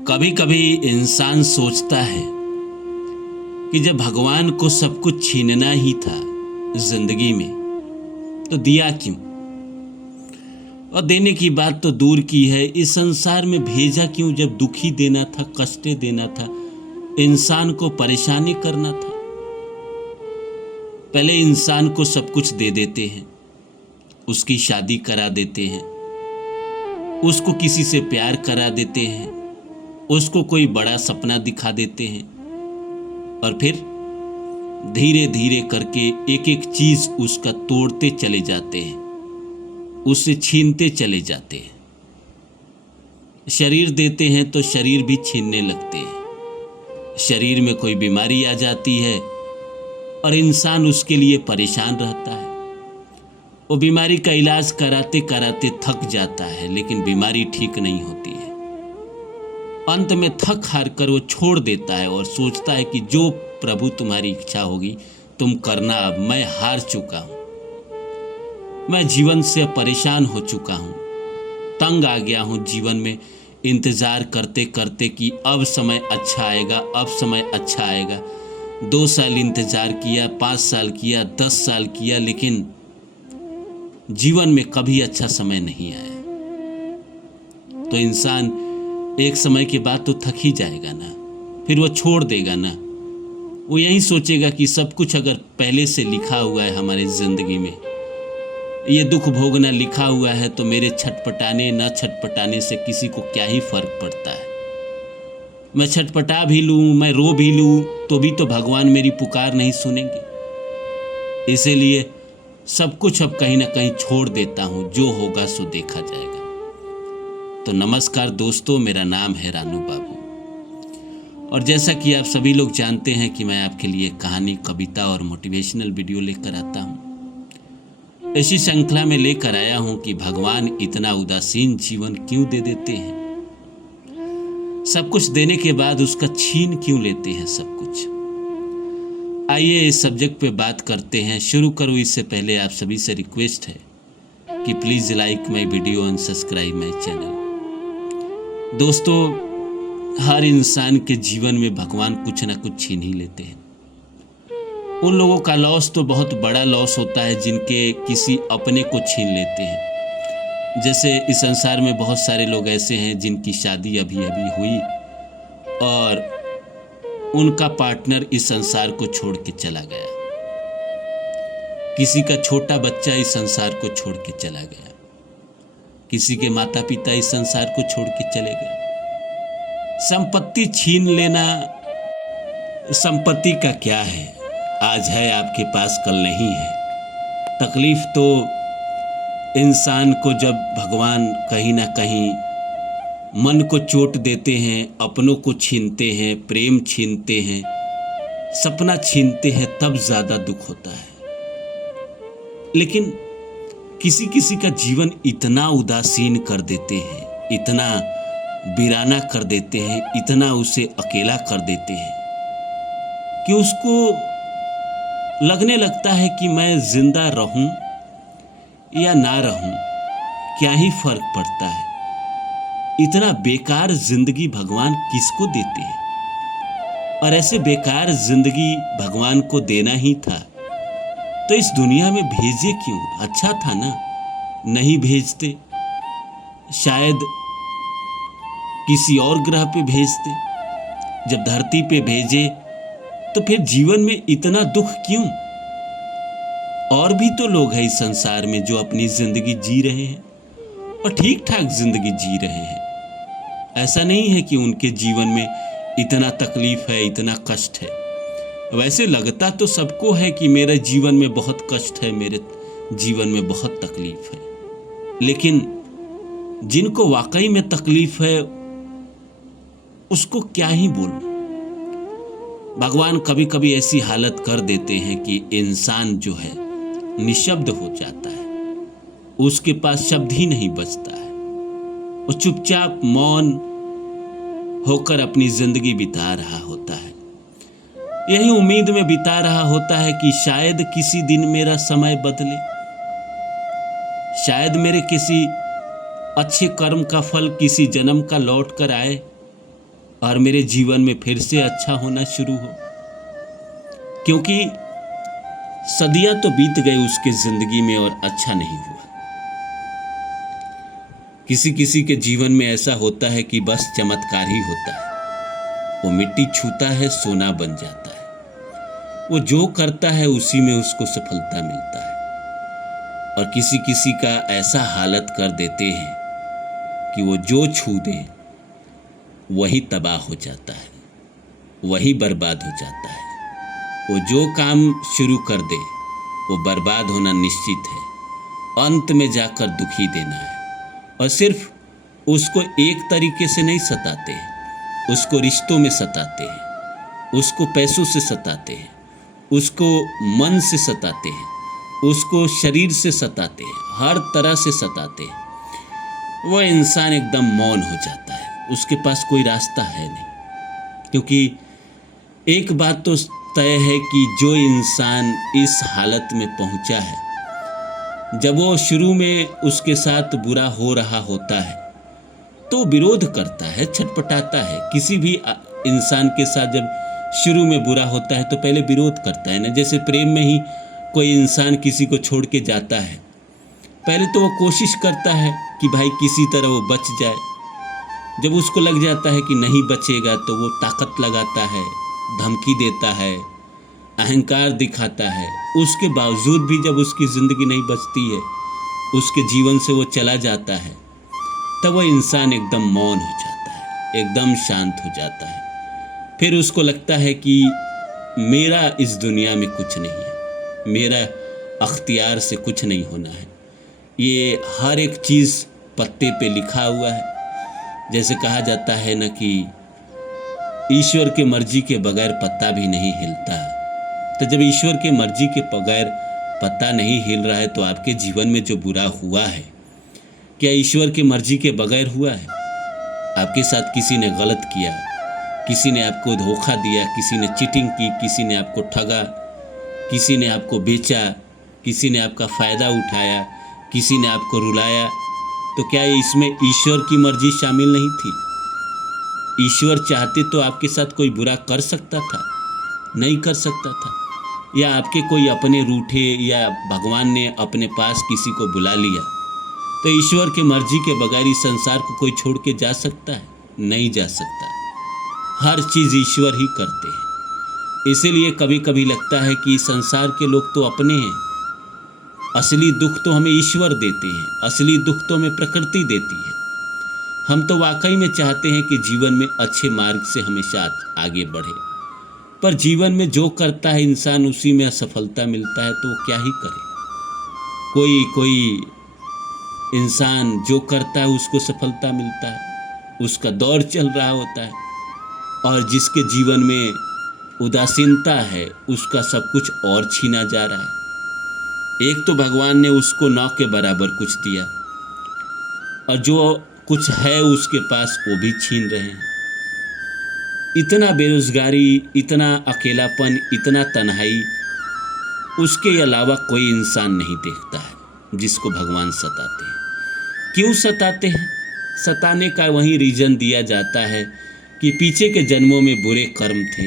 कभी कभी इंसान सोचता है कि जब भगवान को सब कुछ छीनना ही था जिंदगी में तो दिया क्यों। और देने की बात तो दूर की है, इस संसार में भेजा क्यों जब दुखी देना था, कष्टें देना था, इंसान को परेशानी करना था। पहले इंसान को सब कुछ दे देते हैं, उसकी शादी करा देते हैं, उसको किसी से प्यार करा देते हैं, उसको कोई बड़ा सपना दिखा देते हैं और फिर धीरे धीरे करके एक एक चीज उसका तोड़ते चले जाते हैं, उससे छीनते चले जाते हैं। शरीर देते हैं तो शरीर भी छीनने लगते हैं। शरीर में कोई बीमारी आ जाती है और इंसान उसके लिए परेशान रहता है। वो बीमारी का इलाज कराते कराते थक जाता है, लेकिन बीमारी ठीक नहीं होती है। अंत में थक हार कर वो छोड़ देता है और सोचता है कि जो प्रभु तुम्हारी इच्छा होगी तुम करना, अब मैं हार चुका हूं, मैं जीवन से परेशान हो चुका हूं, तंग आ गया हूं जीवन में, इंतजार करते करते कि अब समय अच्छा आएगा, अब समय अच्छा आएगा। 2 साल इंतजार किया, 5 साल किया, 10 साल किया, लेकिन जीवन में कभी अच्छा समय नहीं आया। तो इंसान एक समय के बाद तो थक ही जाएगा ना, फिर वो छोड़ देगा ना। वो यही सोचेगा कि सब कुछ अगर पहले से लिखा हुआ है हमारी जिंदगी में, ये दुख भोगना लिखा हुआ है, तो मेरे छटपटाने न छटपटाने से किसी को क्या ही फर्क पड़ता है। मैं छटपटा भी लूं, मैं रो भी लूं, तो भी तो भगवान मेरी पुकार नहीं सुनेंगे। इसीलिए सब कुछ अब कहीं ना कहीं छोड़ देता हूं, जो होगा सो देखा जाएगा। तो नमस्कार दोस्तों, मेरा नाम है रानू बाबू और जैसा कि आप सभी लोग जानते हैं कि मैं आपके लिए कहानी, कविता और मोटिवेशनल वीडियो लेकर आता हूं। इसी श्रृंखला में लेकर आया हूं कि भगवान इतना उदासीन जीवन क्यों दे देते हैं, सब कुछ देने के बाद उसका छीन क्यों लेते हैं सब कुछ। आइए इस सब्जेक्ट पे बात करते हैं। शुरू करूं इससे पहले आप सभी से रिक्वेस्ट है कि please like my video and subscribe my channel. दोस्तों, हर इंसान के जीवन में भगवान कुछ ना कुछ छीन ही लेते हैं। उन लोगों का लॉस तो बहुत बड़ा लॉस होता है जिनके किसी अपने को छीन लेते हैं। जैसे इस संसार में बहुत सारे लोग ऐसे हैं जिनकी शादी अभी अभी हुई और उनका पार्टनर इस संसार को छोड़ के चला गया। किसी का छोटा बच्चा इस संसार को छोड़ के चला गया। किसी के माता पिता इस संसार को छोड़ के चले गए। संपत्ति छीन लेना, संपत्ति का क्या है, आज है आपके पास कल नहीं है। तकलीफ तो इंसान को जब भगवान कहीं ना कहीं मन को चोट देते हैं, अपनों को छीनते हैं, प्रेम छीनते हैं, सपना छीनते हैं, तब ज्यादा दुख होता है। लेकिन किसी किसी का जीवन इतना उदासीन कर देते हैं, इतना वीराना कर देते हैं, इतना उसे अकेला कर देते हैं कि उसको लगने लगता है कि मैं जिंदा रहूं या ना रहूं, क्या ही फर्क पड़ता है। इतना बेकार जिंदगी भगवान किसको देते हैं। और ऐसे बेकार जिंदगी भगवान को देना ही था तो इस दुनिया में भेजे क्यों, अच्छा था ना, नहीं भेजते, शायद किसी और ग्रह पे भेजते। जब धरती पे भेजे तो फिर जीवन में इतना दुख क्यों। और भी तो लोग हैं इस संसार में जो अपनी जिंदगी जी रहे हैं और ठीक ठाक जिंदगी जी रहे हैं। ऐसा नहीं है कि उनके जीवन में इतना तकलीफ है, इतना कष्ट है। वैसे लगता तो सबको है कि मेरे जीवन में बहुत कष्ट है, मेरे जीवन में बहुत तकलीफ है, लेकिन जिनको वाकई में तकलीफ है उसको क्या ही बोलूं। भगवान कभी कभी ऐसी हालत कर देते हैं कि इंसान जो है निशब्द हो जाता है, उसके पास शब्द ही नहीं बचता है। वो चुपचाप मौन होकर अपनी जिंदगी बिता रहा होता है, यही उम्मीद में बिता रहा होता है कि शायद किसी दिन मेरा समय बदले, शायद मेरे किसी अच्छे कर्म का फल किसी जन्म का लौट कर आए, और मेरे जीवन में फिर से अच्छा होना शुरू हो। क्योंकि सदियां तो बीत गई उसके जिंदगी में और अच्छा नहीं हुआ। किसी किसी के जीवन में ऐसा होता है कि बस चमत्कार ही होता है, वो मिट्टी छूता है सोना बन जाता है। वो जो करता है उसी में उसको सफलता मिलता है। और किसी किसी का ऐसा हालत कर देते हैं कि वो जो छू दे वही तबाह हो जाता है, वही बर्बाद हो जाता है। वो जो काम शुरू कर दे वो बर्बाद होना निश्चित है, अंत में जाकर दुखी देना है। और सिर्फ उसको एक तरीके से नहीं सताते हैं, उसको रिश्तों में सताते हैं, उसको पैसों से सताते हैं, उसको मन से सताते हैं, उसको शरीर से सताते हैं, हर तरह से सताते हैं। वह इंसान एकदम मौन हो जाता है, उसके पास कोई रास्ता है नहीं। क्योंकि एक बात तो तय है कि जो इंसान इस हालत में पहुंचा है, जब वो शुरू में उसके साथ बुरा हो रहा होता है तो विरोध करता है, छटपटाता है। किसी भी इंसान के साथ जब शुरू में बुरा होता है तो पहले विरोध करता है ना। जैसे प्रेम में ही कोई इंसान किसी को छोड़ के जाता है, पहले तो वो कोशिश करता है कि भाई किसी तरह वो बच जाए। जब उसको लग जाता है कि नहीं बचेगा तो वो ताकत लगाता है, धमकी देता है, अहंकार दिखाता है। उसके बावजूद भी जब उसकी ज़िंदगी नहीं बचती है, उसके जीवन से वो चला जाता है, तब वह इंसान एकदम मौन हो जाता है, एकदम शांत हो जाता है। फिर उसको लगता है कि मेरा इस दुनिया में कुछ नहीं है, मेरा अख्तियार से कुछ नहीं होना है। ये हर एक चीज़ पत्ते पे लिखा हुआ है। जैसे कहा जाता है ना कि ईश्वर के मर्जी के बगैर पत्ता भी नहीं हिलता है। तो जब ईश्वर के मर्जी के बगैर पत्ता नहीं हिल रहा है तो आपके जीवन में जो बुरा हुआ है, क्या ईश्वर की मर्जी के बगैर हुआ है? आपके साथ किसी ने गलत किया, किसी ने आपको धोखा दिया, किसी ने चीटिंग की, किसी ने आपको ठगा, किसी ने आपको बेचा, किसी ने आपका फ़ायदा उठाया, किसी ने आपको रुलाया, तो क्या इसमें ईश्वर की मर्जी शामिल नहीं थी? ईश्वर चाहते तो आपके साथ कोई बुरा कर सकता था? नहीं कर सकता था। या आपके कोई अपने रूठे, या भगवान ने अपने पास किसी को बुला लिया, तो ईश्वर की मर्जी के बगैर इस संसार को कोई छोड़ के जा सकता है? नहीं जा सकता। हर चीज़ ईश्वर ही करते हैं। इसीलिए कभी कभी लगता है कि संसार के लोग तो अपने हैं, असली दुख तो हमें ईश्वर देते हैं, असली दुख तो हमें प्रकृति देती है। हम तो वाकई में चाहते हैं कि जीवन में अच्छे मार्ग से हमेशा आगे बढ़े, पर जीवन में जो करता है इंसान उसी में असफलता मिलता है, तो वो क्या ही करे। कोई इंसान जो करता है उसको सफलता मिलता है, उसका दौर चल रहा होता है, और जिसके जीवन में उदासीनता है उसका सब कुछ और छीना जा रहा है। एक तो भगवान ने उसको 9 के बराबर कुछ दिया, और जो कुछ है उसके पास वो भी छीन रहे हैं। इतना बेरोजगारी, इतना अकेलापन, इतना तन्हाई, उसके अलावा कोई इंसान नहीं देखता है जिसको भगवान सताते हैं। क्यों सताते हैं? सताने का वही रीज़न दिया जाता है कि पीछे के जन्मों में बुरे कर्म थे,